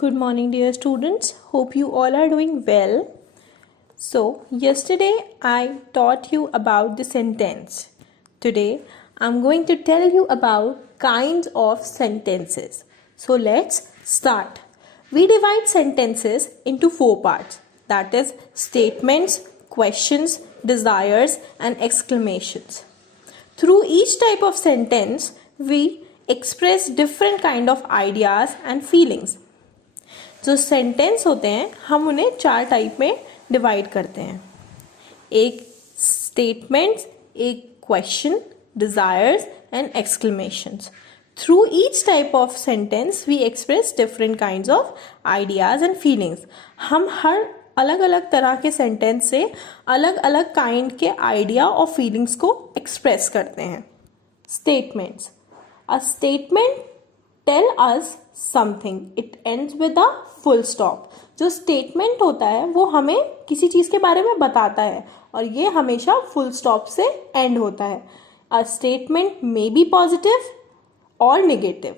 Good morning, dear students. Hope you all are doing well. So, yesterday I taught you about the sentence. Today, I'm going to tell you about kinds of sentences. So, let's start. We divide sentences into 4 parts. That is, statements, questions, desires, and exclamations. Through each type of sentence, we express different kind of ideas and feelings. जो sentence होते हैं हम उन्हें 4 type में divide करते हैं. एक statements, एक question, desires and exclamations. Through each type of sentence we express different kinds of ideas and feelings. हम हर अलग अलग तरह के सेंटेंस से अलग अलग काइंड के आइडिया और फीलिंग्स को एक्सप्रेस करते हैं. Statements. A statement tell us something. It ends with a full stop. जो स्टेटमेंट होता है वो हमें किसी चीज़ के बारे में बताता है और ये हमेशा फुल स्टॉप से एंड होता है. A statement may be positive और नेगेटिव.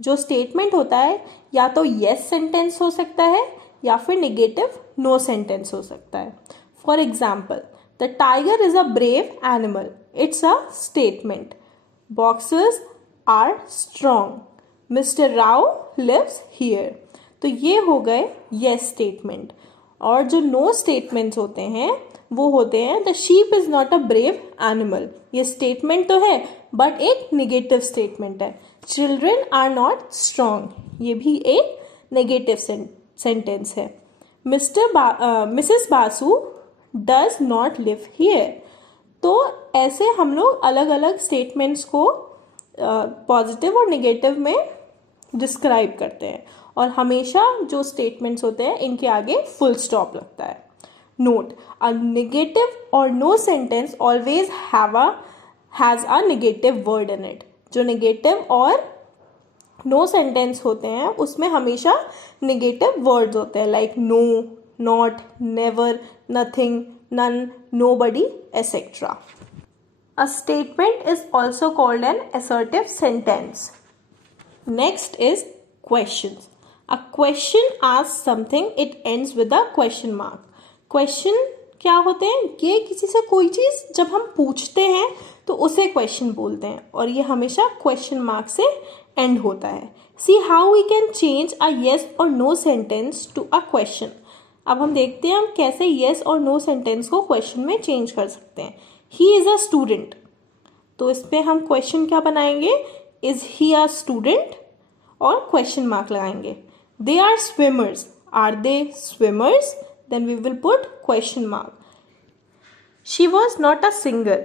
जो स्टेटमेंट होता है या तो येस सेंटेंस हो सकता है या फिर नेगेटिव नो सेंटेंस हो सकता है. For example, the tiger is a brave animal. It's a statement. Boxers are strong. Mr Rao lives here. तो ये हो गए येस स्टेटमेंट. और जो नो स्टेटमेंट्स होते हैं वो होते हैं the sheep is not a brave animal. ये स्टेटमेंट तो है बट एक नेगेटिव स्टेटमेंट है. Children are not strong. ये भी एक नेगेटिव सेंटेंस है. Mrs Basu does not live here. तो ऐसे हम लोग अलग अलग स्टेटमेंट्स को पॉजिटिव और नेगेटिव में डिस्क्राइब करते हैं और हमेशा जो स्टेटमेंट्स होते हैं इनके आगे फुल स्टॉप लगता है. नोट, अ नेगेटिव और no sentence always has a negative word in it. जो नेगेटिव और नो सेंटेंस होते हैं उसमें हमेशा नेगेटिव वर्ड्स होते हैं like no, not, never, nothing, none, nobody, etcetera. A statement is also called an assertive sentence. Next is questions. A question asks something, it ends with a question mark. Question क्या होते हैं? ये किसी से कोई चीज़ जब हम पूछते हैं तो उसे क्वेश्चन बोलते हैं और ये हमेशा क्वेश्चन मार्क से एंड होता है. See how we can change a yes or no sentence to a question. अब हम देखते हैं हम कैसे yes और no सेंटेंस को क्वेश्चन में चेंज कर सकते हैं. He is a student. तो इस पर हम क्वेश्चन क्या बनाएंगे? इज ही अ स्टूडेंट और क्वेश्चन मार्क लगाएंगे. They are swimmers. Are they swimmers? Then we will put question mark. She was not a singer.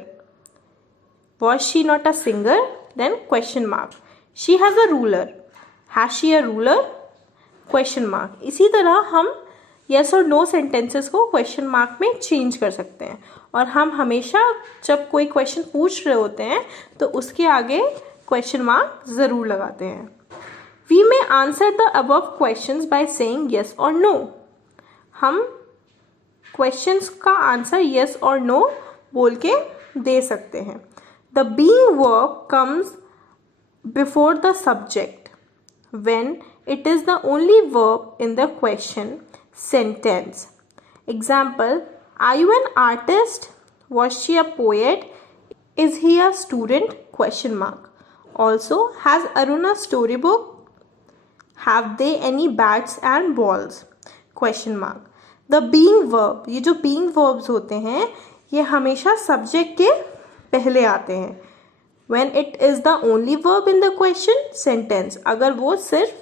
Was she not a singer? Then question mark. She has a ruler. Has she a ruler? Question mark. इसी तरह हम yes और no sentences को question mark में change कर सकते हैं और हम हमेशा जब कोई क्वेश्चन पूछ रहे होते हैं तो उसके आगे क्वेश्चन मार्क ज़रूर लगाते हैं. We may answer the above questions by saying yes और नो. हम क्वेश्चंस का आंसर येस और नो बोल के दे सकते हैं. The being verb comes before the subject when it is the only verb in the question sentence. Example, are you an artist? Was she a poet? Is he a student? Question mark. Also, has Arun a storybook? Have they any bats and balls? Question mark. The being verb, ये जो being verbs होते हैं ये हमेशा subject के पहले आते हैं. When it is the only verb in the question sentence, अगर वो सिर्फ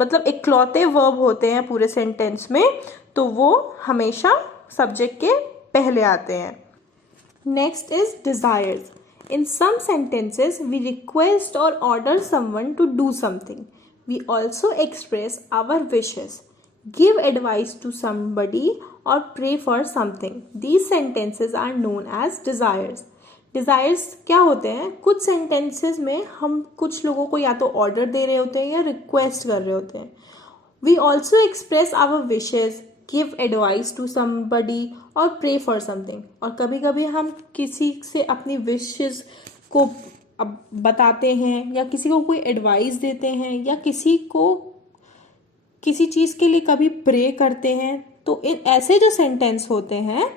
मतलब इकलौते वर्ब होते हैं पूरे सेंटेंस में तो वो हमेशा सब्जेक्ट के पहले आते हैं. Next is desires. In some sentences we request or order someone to do something. We also express our wishes, give advice to somebody और pray for something. These sentences are known as desires. Desires क्या होते हैं? कुछ sentences में हम कुछ लोगों को या तो ऑर्डर दे रहे होते हैं या रिक्वेस्ट कर रहे होते हैं. We also express our wishes, give advice to somebody और प्रे फॉर समथिंग. और कभी कभी हम किसी से अपनी विशेस को बताते हैं या किसी को कोई एडवाइस देते हैं या किसी को किसी चीज़ के लिए कभी प्रे करते हैं, तो इन ऐसे जो सेंटेंस होते हैं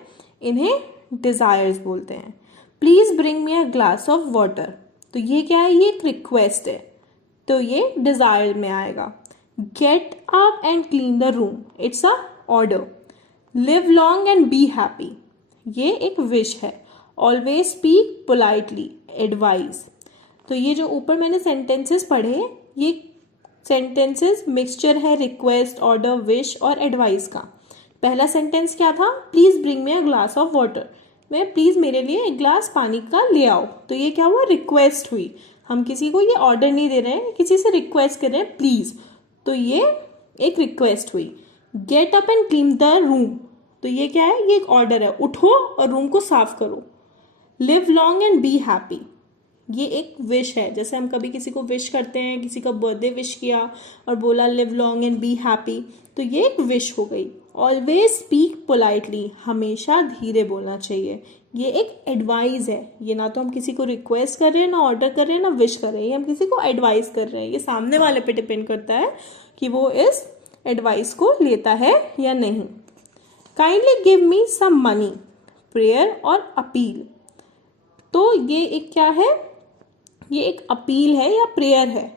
इन्हें डिज़ायर्स बोलते हैं। Please bring me a glass of water, तो ये क्या है, ये एक रिक्वेस्ट है, तो ये डिज़ायर में आएगा। Get up and clean the room, it's a order. Live long and be happy, ये एक विश है। Always speak politely, advice. तो ये जो ऊपर मैंने सेंटेंसेस पढ़े, ये सेंटेंसेस मिक्सचर है रिक्वेस्ट, ऑर्डर, विश और एडवाइस का। पहला सेंटेंस क्या था, please bring me a glass of water, मैं प्लीज़ मेरे लिए एक ग्लास पानी का ले आओ, तो ये क्या हुआ, रिक्वेस्ट हुई। हम किसी को ये ऑर्डर नहीं दे रहे हैं, किसी से रिक्वेस्ट कर रहे हैं प्लीज़, तो ये एक रिक्वेस्ट हुई। Get up and clean the room, तो ये क्या है, ये एक ऑर्डर है, उठो और रूम को साफ करो। Live long and be happy, ये एक विश है। जैसे हम कभी किसी को विश करते हैं, किसी का बर्थडे विश किया और बोला live long and be happy, तो ये एक विश हो गई। ऑलवेज स्पीक पोलाइटली, हमेशा धीरे बोलना चाहिए, ये एक एडवाइस है। ये ना तो हम किसी को रिक्वेस्ट कर रहे हैं, ना ऑर्डर कर रहे हैं, ना विश कर रहे हैं, ये हम किसी को एडवाइस कर रहे हैं। ये सामने वाले पे डिपेंड करता है कि वो इस एडवाइस को लेता है या नहीं। Kindly give me some money, prayer और अपील, तो ये एक क्या है, ये एक अपील है या प्रेयर है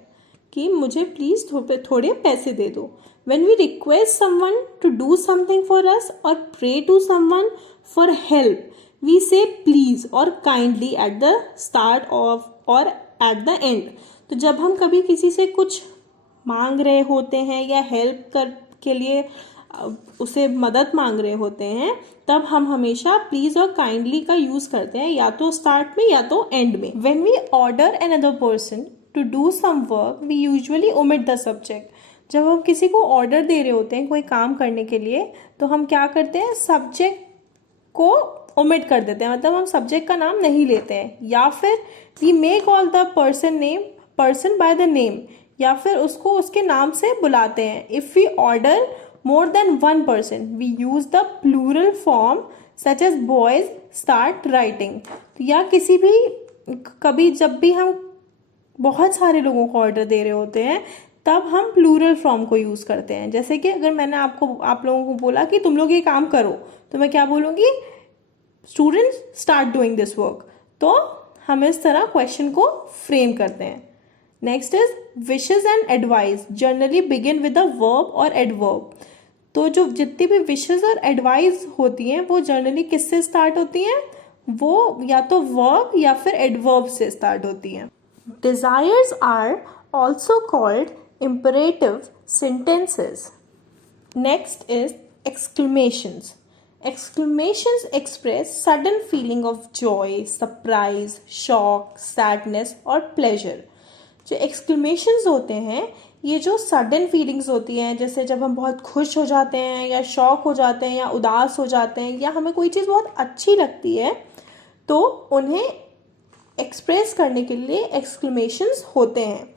कि मुझे प्लीज़ थोड़े पैसे दे दो। When we request someone to do something for us or pray to someone for help, we say please or kindly at the start of or at the end. तो जब हम कभी किसी से कुछ मांग रहे होते हैं या हेल्प कर के लिए उसे मदद मांग रहे होते हैं, तब हम हमेशा प्लीज़ और काइंडली का यूज़ करते हैं, या तो स्टार्ट में या तो एंड में। When we order another person to do some work, we usually omit the subject. जब हम किसी को ऑर्डर दे रहे होते हैं कोई काम करने के लिए, तो हम क्या करते हैं, सब्जेक्ट को ओमिट कर देते हैं, मतलब हम सब्जेक्ट का नाम नहीं लेते हैं। या फिर we may call the person by the name, या फिर उसको उसके नाम से बुलाते हैं। If we order more than one person, we use the plural form such as boys start writing. या किसी भी कभी जब भी हम बहुत सारे लोगों को ऑर्डर दे रहे होते हैं, तब हम प्लूरल फॉर्म को यूज़ करते हैं। जैसे कि अगर मैंने आप लोगों को बोला कि तुम लोग ये काम करो, तो मैं क्या बोलूँगी, students start doing this work. तो हम इस तरह क्वेश्चन को फ्रेम करते हैं। Next is wishes and advice, generally begin with a verb और एडवर्ब। तो जो जितनी भी विशेज और एडवाइस होती हैं वो जनरली किससे स्टार्ट होती हैं, वो या तो वर्ब या फिर एडवर्ब से स्टार्ट होती हैं। Desires are also called imperative sentences. Next is exclamations. Exclamations express sudden feeling of joy, surprise, shock, sadness और pleasure. जो exclamations होते हैं, ये जो sudden feelings होती हैं, जैसे जब हम बहुत खुश हो जाते हैं या शॉक हो जाते हैं या उदास हो जाते हैं या hमें कोई चीज़ बहुत अच्छी लगती है, तो उन्हें एक्सप्रेस करने के लिए exclamations होते हैं.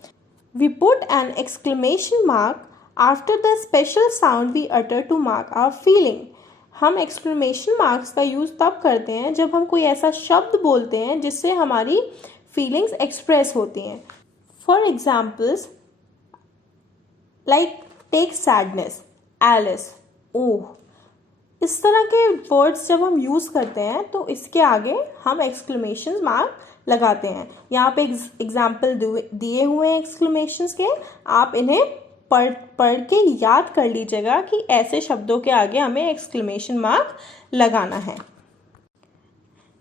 We put an exclamation mark after the special sound we utter to mark our feeling. हम exclamation marks का यूज़ तब करते हैं जब हम कोई ऐसा शब्द बोलते हैं जिससे हमारी feelings express होती हैं. For examples, like take sadness, Alice, oh. इस तरह के वर्ड्स जब हम यूज़ करते हैं तो इसके आगे हम exclamation mark लगाते हैं. यहाँ पे एग्जाम्पल दिए हुए हैं एक्सक्लेमेशंस के, आप इन्हें पढ़ के याद कर लीजिएगा कि ऐसे शब्दों के आगे हमें एक्सक्लेमेशन मार्क लगाना है.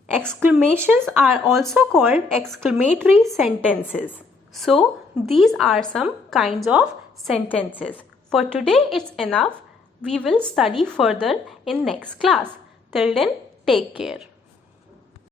Exclamations are also called exclamatory sentences. So these are some kinds of sentences. For today it's enough. We will study further in next class. Till then, take care.